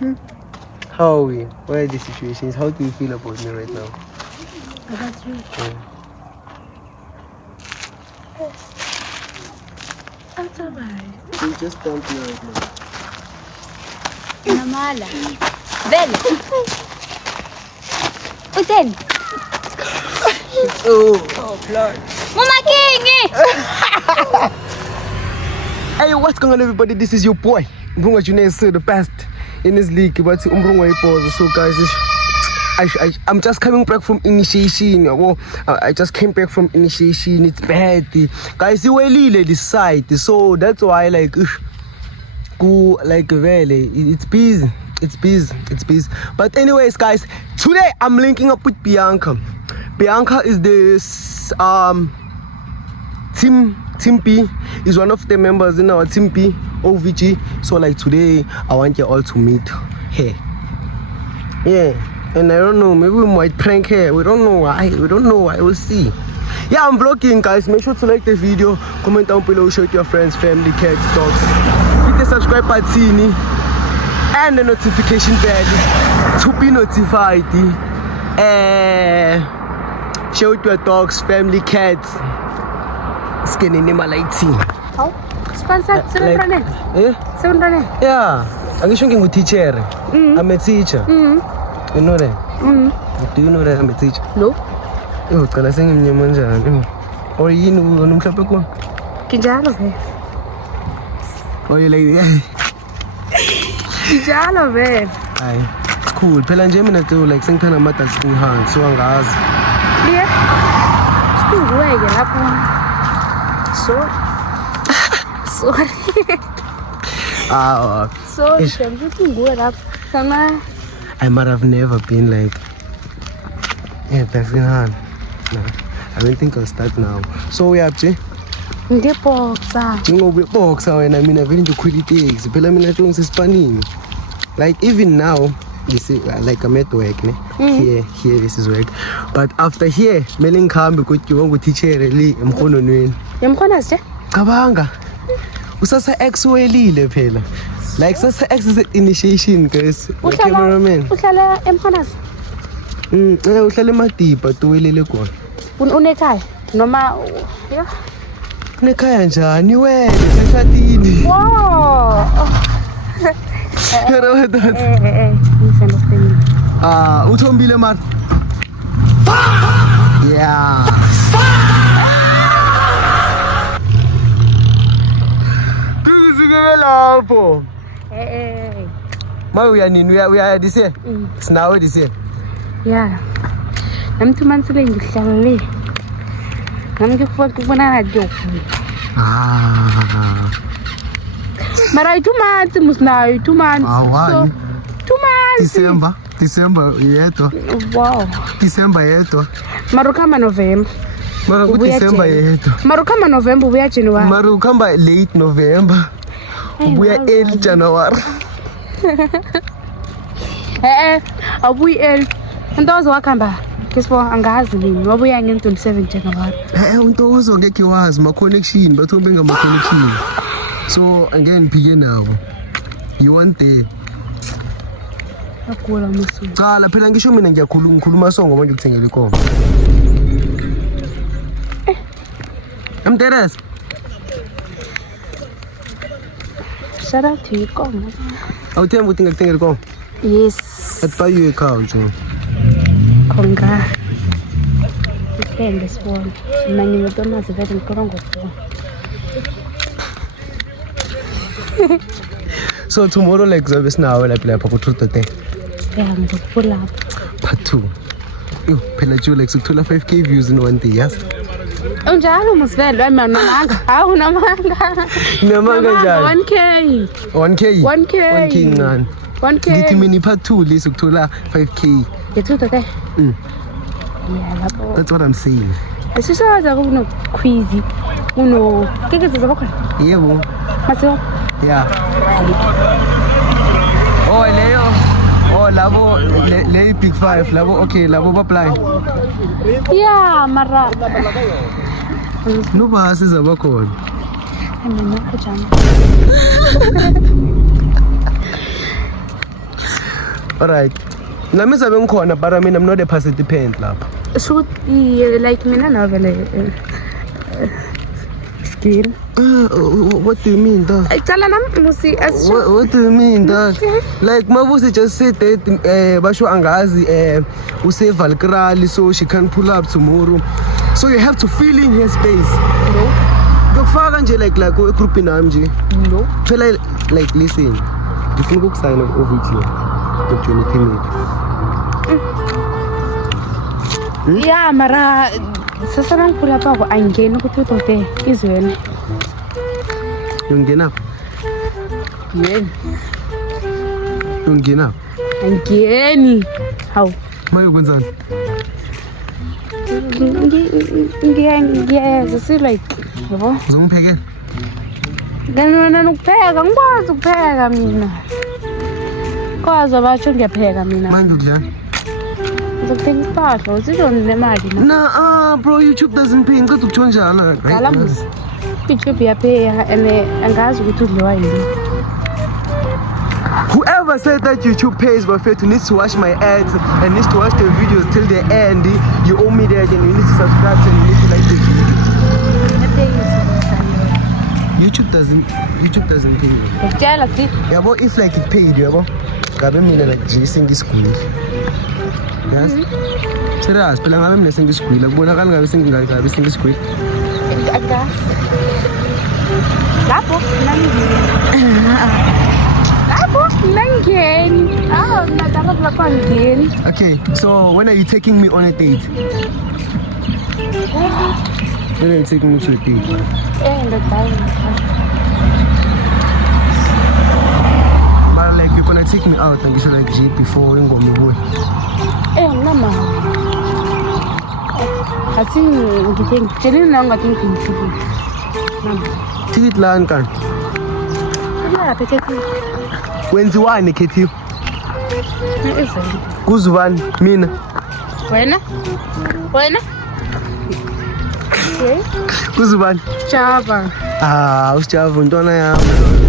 How are we? What are the situations? How do you feel about me right now? About you? That's alright. You just don't know right now. Namala. Vele. Uten. Oh, Lord. Mama King! Hey, what's going on, everybody? This is your boy, Mbrunga Junes, the best in this league. But Mbrunga pause. So, guys, I'm just coming back from initiation. I just came back from initiation. It's bad, guys. You really decide. So that's why, like, go like really. It's busy. It's busy. But anyways, guys, today I'm linking up with Bianca. Bianca is this Team P is one of the members in our Team P OVG. So like today I want you all to meet her. Yeah, and I don't know, maybe we might prank her. We don't know why. We'll see. Yeah, I'm vlogging, guys. Make sure to like the video, comment down below, show it to your friends, family, cats, dogs. Hit the subscribe button and the notification bell to be notified. Show it to your dogs, family, cats. Skinny name lighting. How? Sponsored 7 running. Yeah? 7 running. Yeah. I'm thinking with teacher. I'm a teacher. You know that? Do you know that I'm a teacher? No. Oh, can I sing him your manja? Or you know, I'm clapping. Kijalo ve. Oh, you like that? Kijalo ve. Aye. Cool. Pela Gemini to like sing Tana Matas in hand. So I'm gas. Yeah. Still way lapho. Sorry. Sorry, I'm looking good up. I might have never been like, yeah, that's in hand. No, I don't think I'll start now. So we up to? Jingo be boxer and I mean I've been to quality. But I mean I don't say spanning. Like even now, this is like I'm at work, ne? Here this is work. But after here, meling come because you want to teach her really. I'm gonna win. Kabanga. Usasa X welile phela. Like sasa X is initiation, guys. The cameraman. Uhlala emkhonazi? Uhlala eMadiba tuwelele khona. Unekhaya noma yeah. Unekhaya njani wena seshadini? Wow. Uthombile man. Yeah. Lapho. Ma we are this year. It's now this year. Yeah. I'm 2 months late ngihlale. Nami ngikubona radio. Mara 2 months musnayo 2 months. So 2 months. December yedwa. Wow. December yedwa. Marukama November. Mara December yedwa. Marukama November ubuya January. Marukamba late November. We are early January. Abuyi early. Ntozo wakhamba kispo angazi nini wabuya nge 27 January. Untozo ngeke wazi ma connection bathombe ngama connection. So again phike nawo. You want the akula musu. Cha phela ngisho mina ngikhuluma songo manje ukuthengela inkomo. Amteres. Shout out to you, come. I'll tell you what I think go. Yes. I'd buy you a car, Joe. Congrats. Okay, this one. Many of them are very strong. So tomorrow, like service now, I'll play Papa Truth today. Yeah, I'm going to pull up. Part 2. Yo, Pelajo like so 5K views in 1 day, yes? Unjalo musvelo namanga. Hawu namanga. Namanga njalo. 1K. 1K. 1K ngani? 1K. Ngithi mina part 2 lesi ukuthola 5K. Yethuta ke. Yeah, lapho. That's what I'm saying. Esisaza kuno quiz. Uno keke zabakhona. Yebo. Masiwa. Yeah. Oh, leyo. Oh, labo le big 5 labo okay labo ba apply. Yeah, mara. No bahasi zabakhona. Mina nakujama. Alright. Nami zabe ngikhona but I mean I'm not a participant lapha. So like mina navele skill. What do you mean dog? Icala nami musi What do you mean dog? Like Mabusi just said that basho angazi use Valkrali so she can pull up tomorrow. So you have to fill in her space. No. Ngokufaka nje like a group nami nje. No. Phela like listen. Ngifuna ukusign over here. Join team. Yeah, mara sasa nangiphula pako angeni ukuthi udote izweni. Ungena. Yeni. Ungena. Angeni. Hawu. Mayo kwenzani? Ngiyeza si like yabo. Uzongiphekela? Ngena nokupheka ngikwazi ukupheka mina. Kwazi batsho ngiyapheka mina. Manje udlala? Ngizokuthenga isipahlo usizoni nemali na. Nah, bro, YouTube doesn't pay. Ngicela ukutshonjala. Qala muzi. YouTube yapheka and angazi ukuthi udliwa yini. Whoever said that YouTube pays Bafethu needs to watch my ads and needs to watch the videos till the end. You owe me that and you need to subscribe and you need to like the video. YouTube doesn't pay. Ngiyala si. Yabo if like it paid, yabo. Ngabe mina like Jason ngisigwili. Yes. Serious, phela ngabe mina sengisigwili. Kubonakala ngabe sengisigwili. Agas. Lapho nangeni. Ah, nataka lapha ngeni. Okay, so when are you taking me on a date? When are you taking me to a date? But like you're gonna take me out and you should like G before you go me boy. Nama. Asi ngithenga nanga ngithenga. Nama. Ticket lan kan. Ala phethe. Wenziwani Kethi? Ezweni. Kuzubani mina? Wena? Kuzubani? Java. Usijava ntwana yami.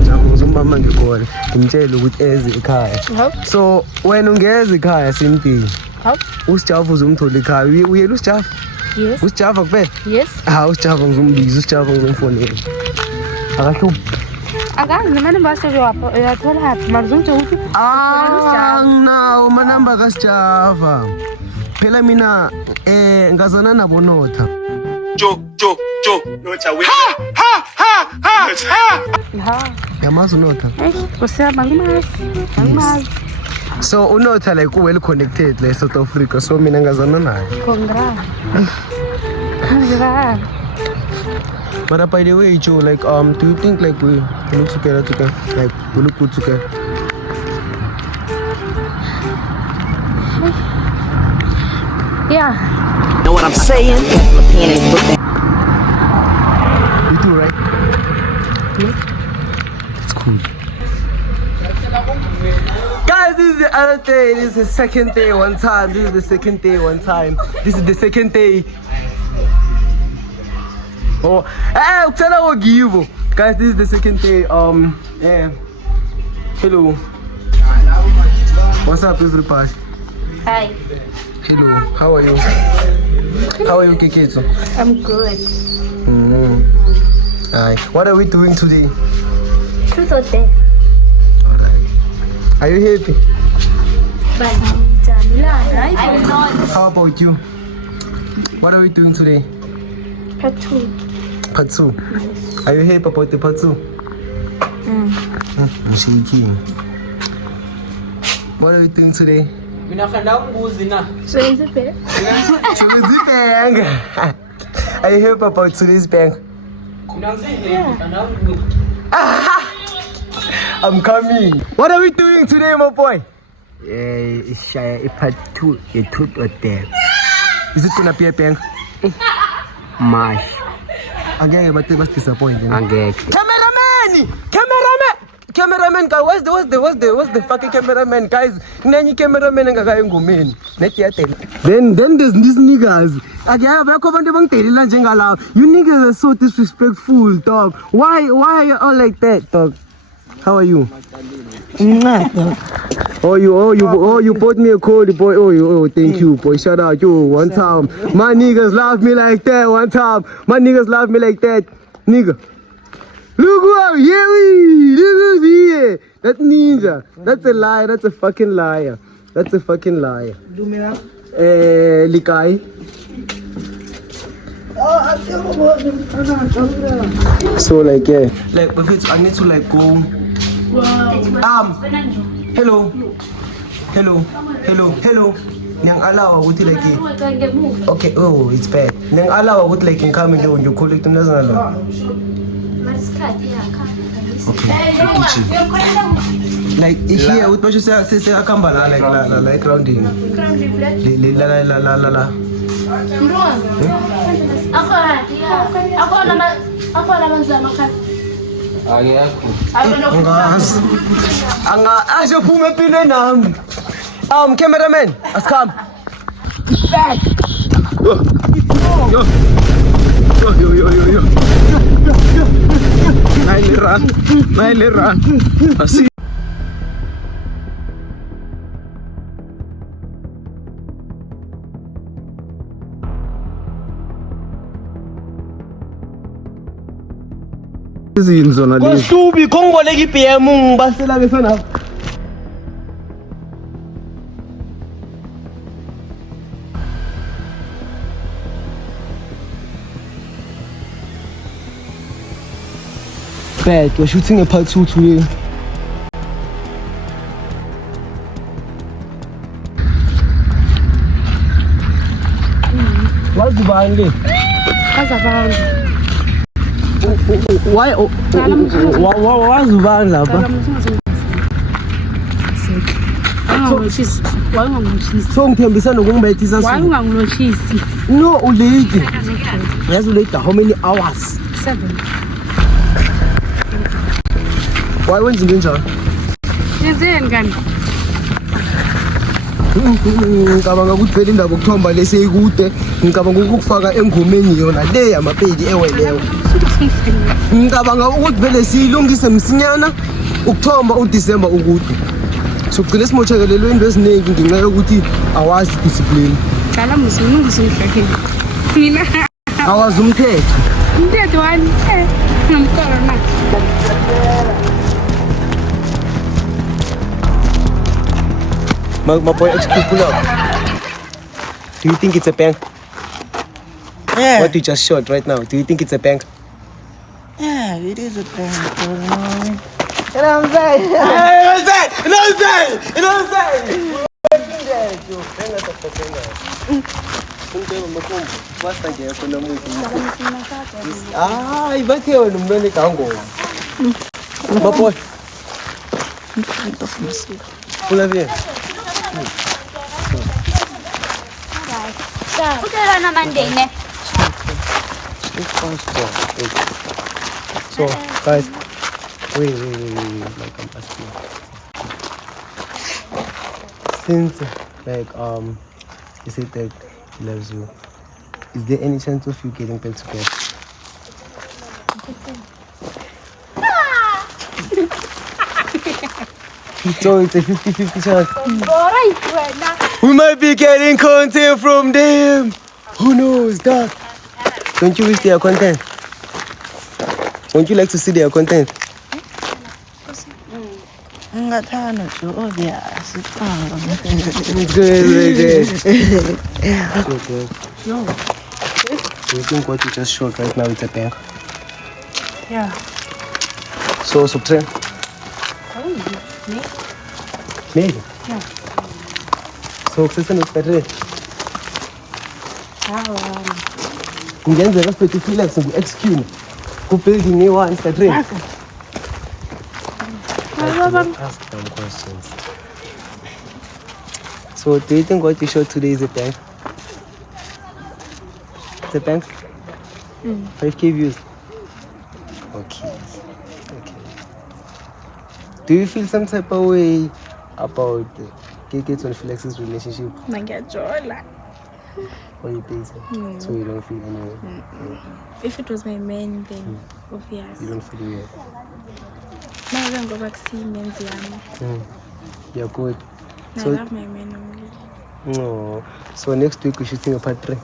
Java ngizombamba ngikhona. Ngimtshela ukuthi eze ekhaya. So wena ungeza ekhaya simthini. Usijava uzomthola ekhaya. Uyela usijava? Yes. Usijava kuphela? Yes. Usijava ngizombiza, usijava ngizomfonela. Akahluphi. Akazi noma namba yapho uyathola hapi marizonke ukuthi anginawo manamba kaSjava. Phela mina ngazana nabo Notha. Jo Notha wena. ha Yamazi Notha. kusema ngimazi So uNotha like well connected like South Africa so mina ngazana naye. Congrats. But by the way, Joe, like do you think like we look together like we look good together? Yeah. Know what I'm saying? You do, right? Yes. It's cool. Guys, this is the other day. This is the second day one time. This is the second day one time. This is the second day. Oh, tell her what give. Guys, this is the second day. Yeah. Hello. What's up, everybody? Hi. Hello. How are you? How are you, Kiketsu? I'm good. Alright. What are we doing today? Truth or dare? Are you happy? But How about you? What are we doing today? Part 2. Part 2. Are you happy about the part 2? I'm shaking. What are we doing today? So is it there? Today's bang. Are you happy about today's bang? I'm coming. What are we doing today, my boy? Part 2, the truth or dare. Is it gonna be a bang? Mash. Again, but it was disappointing. Again. Cameraman, guys, what's the fucking cameraman, guys? Nani cameraman ngakayi ngumeni. Nethi yatela. Then there's these niggas. Again, bakho abantu bangitelela njengalawo. You niggas are so disrespectful, dog. Why are you all like that, dog? How are you? Dog. Oh, you bought me a cold, boy. Oh, thank you, boy. Shout out, yo, one time. My niggas love me like that, one time. My niggas love me like that, nigga. Look who I'm here with. Look who's here. That ninja. That's a liar. That's a fucking liar. That's a fucking liar. Likai. So like yeah. Like if it's I need to like go. Hello. Nang alawa ukuthi like okay, oh it's bad. Nang alawa ukuthi like income nje nje collect nazana. Okay. Like here with what you say akamba la like grounding. La. Ako naman sa makan. Aje phume pile nami. Cameraman, let's come. It's back. Yo. Nailera. Así. Izinzona le. Kosubi khongole ki PM ngibasela ke sana. Bad, we're shooting a part 2 today. What's the band? Why? What's the band? So ngithembisa nokungibethisa Why ungangilochisi? No, ulate. Yes, ulate. How many hours? 7. Why wenza njani? Yenzeni kani? Ngicabanga ukuthi vele indaba okuthomba leseyikude. Ngicabanga ukufaka engomeni yona le yamapedi eweleyo. Ngicabanga ukuthi vele siyilungise msinyana ukuthomba uDecember ukude. So kugcina simotshekelelwe into eziningi ngenxa yokuthi awazi discipline. Dala musilungise umhlakeni. Mina Awazi umthetho. umthetho wani ngomkorona. My boy, excuse pull up. Do you think it's a bank? Yeah. What you just shot right now? Do you think it's a bank? Yeah, it is a thing. You know You know what I'm saying? You know what I'm saying? Ah, ibathe wena umntwana egangoma. Baboy. Pula bien. Utela naman din eh. So, guys, wait, like I'm asking. Since, like, you said that he loves you, is there any chance of you getting back together? So it's a 50-50 chance. We might be getting content from them. Who knows that? Don't you wish their content? Won't you like to see their content? Ngathana nje obvious. Good. So good. Do you think what you just showed right now is a bank? Yeah. So subtract. Maybe. Yeah. So kusasa nesipatrate. Ngenzeka siphethwe Felix ngu-XQ ku building e1 sipatrate. Ask them questions. So do you think what you showed today is a bank? It's a bank? 5K views. Okay. Do you feel some type of way about KK and Felix's relationship? Ngiyajola. Or you think so? So you don't feel any way? If it was my man, then obvious. You don't feel weird? Now I'm going back to see men's yami. Yeah, good. I So- love my man only. No. So next week we should sing a part 3.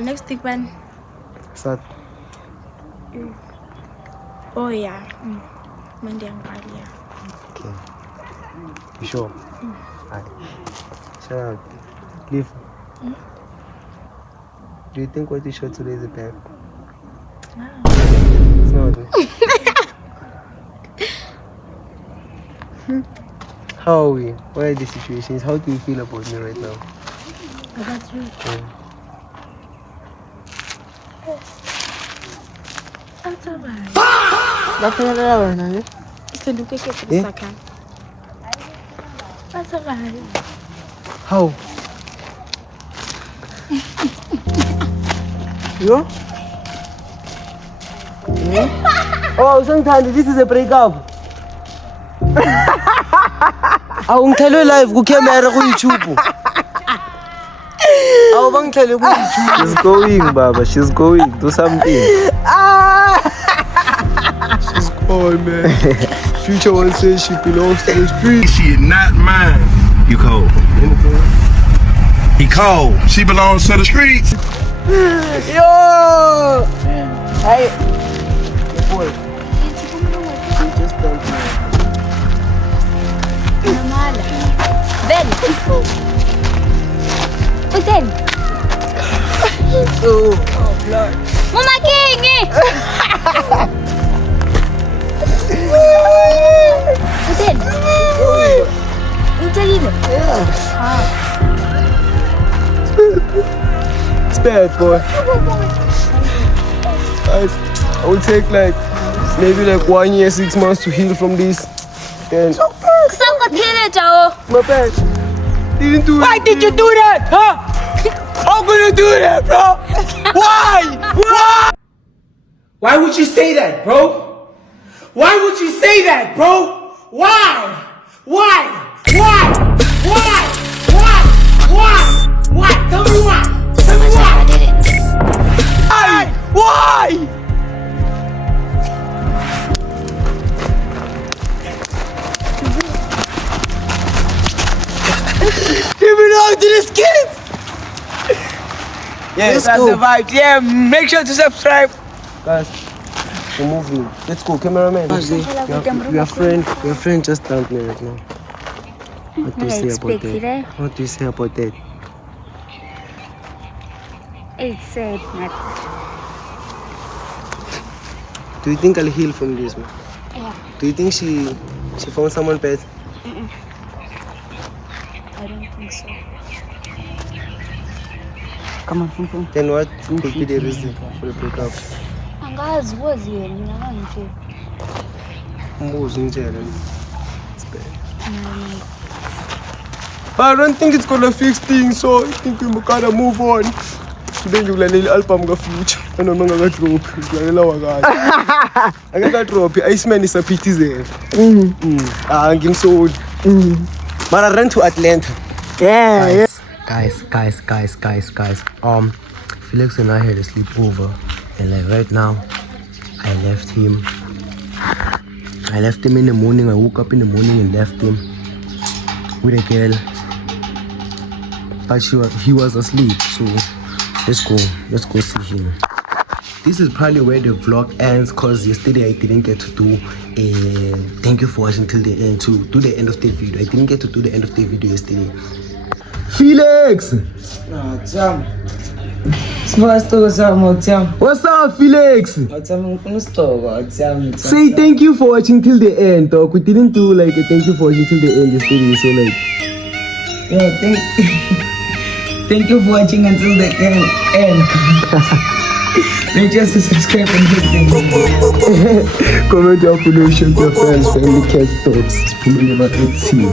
Next week when? Start. Oh yeah. Monday and Friday. Yeah. Okay. You sure? Alright. Shout out. Leave. Do you think what you showed today is a bad? No. It's not. How are we? What are the situations? How do you feel about me right now? About you. That's alright. So look at the Eh? second. That's alright. How? Yo? Oh, sometimes this is a breakup. Awungithele live ku camera ku YouTube. Awubangithele ku YouTube. She's going, Baba. She's going. Do something. She's gone, man. Future one says she belongs to the street. She is not mine. You cold. He cold. She belongs to the streets. Yo! Hey. Boy. Just don't. Namala. Ben. Uten. Oh. Mama King. Uten. Utalino. It's bad, boy. I will take like maybe like 1 year, 6 months to heal from this. Then Kusakothele jao. my bad. Didn't do it. Why did you do that, huh? How could you do that, bro? Why? Why? Why would you say that, bro? Why would you say that, bro? Why? Why? Why? Why? Why? Why? Why? Tell me why. Tell me why. Why? Why? Give it all to this kid. Yeah, Let's that's go. the vibe. Yeah, make sure to subscribe. Guys, we're moving. Let's go, cameraman. We are friend just down there right now. What do you say about that? What do you say about that? It's sad, man. Do you think I'll heal from this, man? Yeah. Do you think she found someone better? I don't think so. Then what could be the reason for the breakup? Angazi wazi yena mina ngangithe. Umbuzo ngitshela. It's bad. But I don't think it's gonna fix things, so I think we gotta move on. Today ngiyulalela i-album ka-Future anoma ngakadrop ngilalela wakahle angakadrop Iceman isaphithizela ngimsoli mara run to Atlanta. Yeah. Guys, Felix and I had a sleepover, and like right now, I left him in the morning. I woke up in the morning and left him with a girl, but he was asleep. So let's go see him. This is probably where the vlog ends, cause yesterday I didn't get to do a thank you for watching till the end, to do the end of the video. I didn't get to do the end of the video yesterday. Felix! What's up, Felix? Say thank you for watching till the end, dog. We didn't do like a thank you for watching till the end yesterday, so like... Thank you for watching until the end. Make sure to subscribe and hit the bell. Comment your opinion, your friends, family, cat, dogs. Remember, it's you.